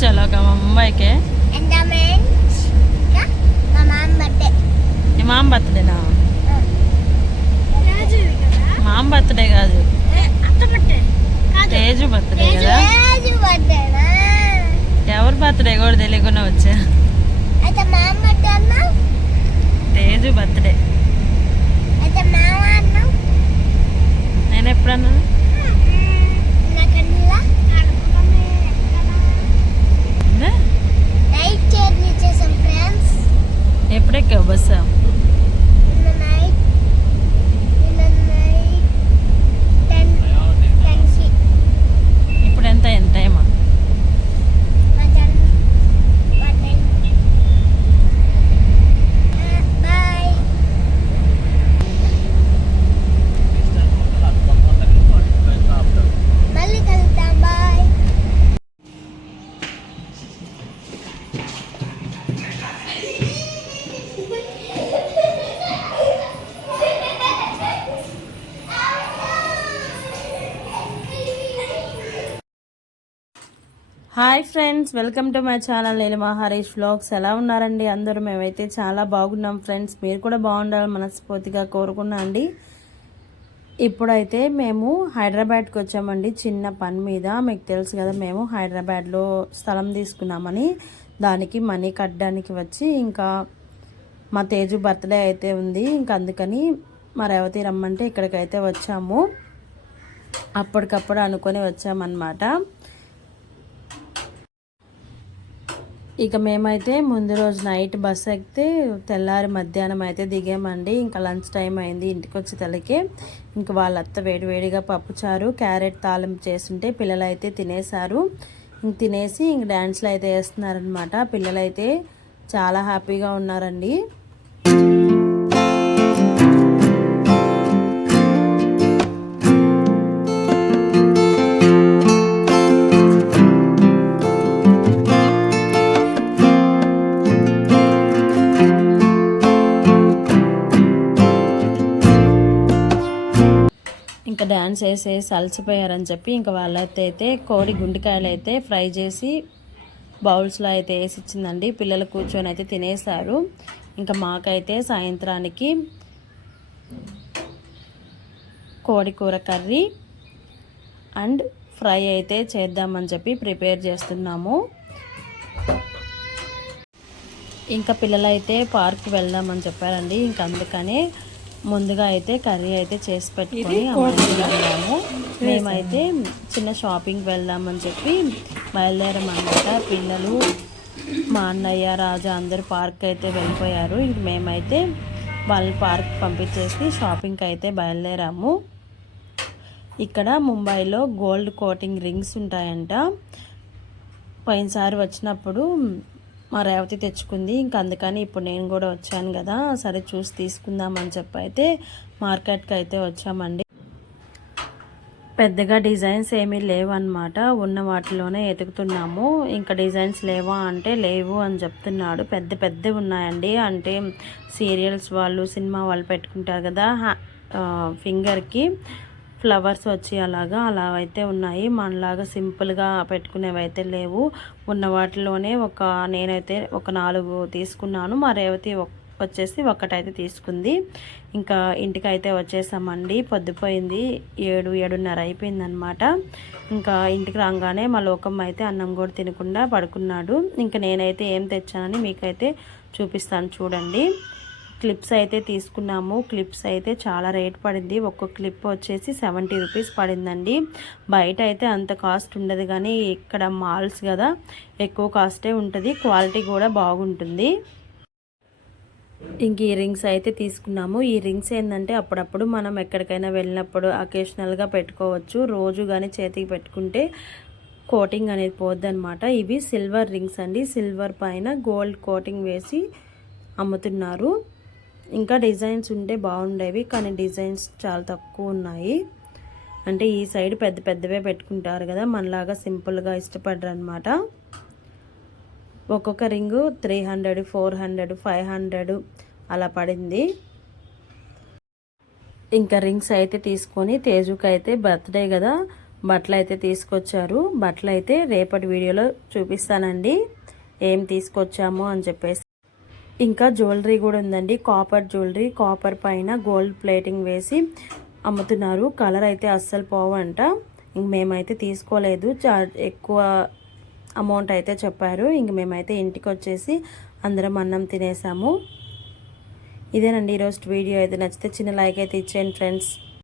चलो का मुंबई के మామ బర్త్డేనా మామ బర్త్డే కాదు తేజు బర్త్డే కదా ఎవరి బర్త్డే కూడా తెలియకుండా వచ్చా తేజు బర్త్డే నేను ఎప్పుడన్నా ఎప్పుడెక్కావు బస్సు ఇప్పుడు ఎంత టైమా hi friends, welcome to my channel. నేను మా హరీష్ వ్లాగ్స్. ఎలా ఉన్నారండి అందరూ? మేమైతే చాలా బాగున్నాం ఫ్రెండ్స్. మీరు కూడా బాగుండాలని మనస్ఫూర్తిగా కోరుకున్నా అండి. ఇప్పుడైతే మేము హైదరాబాద్కి వచ్చామండి చిన్న పని మీద. మీకు తెలుసు కదా, మేము హైదరాబాద్లో స్థలం తీసుకున్నామని దానికి మనీ కట్టడానికి వచ్చి, ఇంకా మా తేజు బర్త్డే అయితే ఉంది, ఇంకా అందుకని మా రేవతి రమ్మంటే ఇక్కడికైతే వచ్చాము. అప్పటికప్పుడు అనుకొని వచ్చామన్నమాట. ఇక మేమైతే ముందు రోజు నైట్ బస్ ఎక్కితే తెల్లారి మధ్యాహ్నం అయితే దిగామండి. ఇంకా లంచ్ టైం అయింది ఇంటికి వచ్చే తలకే. ఇంక వాళ్ళత్త వేడివేడిగా పప్పుచారు క్యారెట్ తాలింపు చేస్తుంటే పిల్లలు అయితే తినేశారు. ఇంక తినేసి ఇంక డ్యాన్స్లు అయితే వేస్తున్నారనమాట. పిల్లలైతే చాలా హ్యాపీగా ఉన్నారండి. ఇంకా డ్యాన్స్ వేసేసి అలసిపోయారని చెప్పి ఇంకా వాళ్ళైతే కోడి గుండెకాయలు అయితే ఫ్రై చేసి బౌల్స్లో అయితే వేసి ఇచ్చిందండి. పిల్లలు కూర్చొని అయితే తినేశారు. ఇంకా మాకైతే సాయంత్రానికి కోడి కూర కర్రీ అండ్ ఫ్రై అయితే చేద్దామని చెప్పి ప్రిపేర్ చేస్తున్నాము. ఇంకా పిల్లలైతే పార్క్కి వెళ్దామని చెప్పారండి. ఇంకా అందుకనే ముందుగా అయితే కర్రీ అయితే చేసి పెట్టుకొని వెళ్ళాము. మేమైతే చిన్న షాపింగ్కి వెళ్దామని చెప్పి బయలుదేరామన్నమాట. పిల్లలు, మా అన్నయ్య, రాజా అందరూ పార్క్ అయితే వెళ్ళిపోయారు. ఇంక మేమైతే వాళ్ళని పార్క్ పంపించేసి షాపింగ్కి అయితే బయలుదేరాము. ఇక్కడ ముంబైలో గోల్డ్ కోటింగ్ రింగ్స్ ఉంటాయంట. పోయినసారి వచ్చినప్పుడు మా రేవతి తెచ్చుకుంది. ఇంకా అందుకని ఇప్పుడు నేను కూడా వచ్చాను కదా, సరే చూసి తీసుకుందామని చెప్పి అయితే మార్కెట్కి అయితే వచ్చామండి. పెద్దగా డిజైన్స్ ఏమీ లేవు అన్నమాట. ఉన్న వాటిలోనే ఎతుకుతున్నాము. ఇంకా డిజైన్స్ లేవా అంటే లేవు అని చెప్తున్నాడు. పెద్ద పెద్దవి ఉన్నాయండి. అంటే సీరియల్స్ వాళ్ళు, సినిమా వాళ్ళు పెట్టుకుంటారు కదా, ఫింగర్కి ఫ్లవర్స్ వచ్చి అలా అయితే ఉన్నాయి. మనలాగా సింపుల్గా పెట్టుకునేవి అయితే లేవు. ఉన్న వాటిలోనే నేనైతే ఒక 4 తీసుకున్నాను. మా రేవతి వచ్చేసి ఒకటైతే తీసుకుంది. ఇంకా ఇంటికి అయితే వచ్చేసామండి. పొద్దుపోయింది, 7-7:30 అయిపోయిందనమాట. ఇంకా ఇంటికి రాగానే మా లోకం అయితే అన్నం కూడా తినకుండా పడుకున్నాడు. ఇంకా నేనైతే ఏం తెచ్చానని మీకైతే చూపిస్తాను చూడండి. క్లిప్స్ అయితే తీసుకున్నాము. క్లిప్స్ అయితే చాలా రేట్ పడింది. ఒక్కొక్క క్లిప్ వచ్చేసి 70 రూపీస్ పడిందండి. బయట అయితే అంత కాస్ట్ ఉండదు, కానీ ఇక్కడ మాల్స్ కదా ఎక్కువ కాస్టే ఉంటుంది. క్వాలిటీ కూడా బాగుంటుంది. ఇంక ఈ రింగ్స్ అయితే తీసుకున్నాము. ఈ రింగ్స్ ఏంటంటే అప్పుడప్పుడు మనం ఎక్కడికైనా వెళ్ళినప్పుడు అకేషనల్గా పెట్టుకోవచ్చు. రోజు కానీ చేతికి పెట్టుకుంటే కోటింగ్ అనేది పోద్దనమాట. ఇవి సిల్వర్ రింగ్స్ అండి. సిల్వర్ పైన గోల్డ్ కోటింగ్ వేసి అమ్ముతున్నారు. ఇంకా డిజైన్స్ ఉంటే బాగుండేవి, కానీ డిజైన్స్ చాలా తక్కువ ఉన్నాయి. అంటే ఈ సైడ్ పెద్ద పెద్దవే పెట్టుకుంటారు కదా, మనలాగా సింపుల్గా ఇష్టపడరు అనమాట. ఒక్కొక్క రింగు 300, 400, 500 అలా పడింది. ఇంకా రింగ్స్ అయితే తీసుకొని తేజుకి అయితే బర్త్డే కదా బట్టలు అయితే తీసుకొచ్చారు. బట్టలు అయితే రేపటి వీడియోలో చూపిస్తానండి ఏం తీసుకొచ్చామో అని చెప్పేసి. ఇంకా జ్యువెలరీ కూడా ఉందండి, కాపర్ జ్యువెలరీ, కాపర్ పైన గోల్డ్ ప్లేటింగ్ వేసి అమ్ముతున్నారు. కలర్ అయితే అస్సలు పోవంట. ఇంక మేమైతే తీసుకోలేదు, ఎక్కువ అమౌంట్ అయితే చెప్పారు. ఇంక మేమైతే ఇంటికి వచ్చేసి అందరం అన్నం తినేసాము. ఇదేనండి ఈరోజు వీడియో. అయితే నచ్చితే చిన్న లైక్ అయితే ఇచ్చేయండి ఫ్రెండ్స్.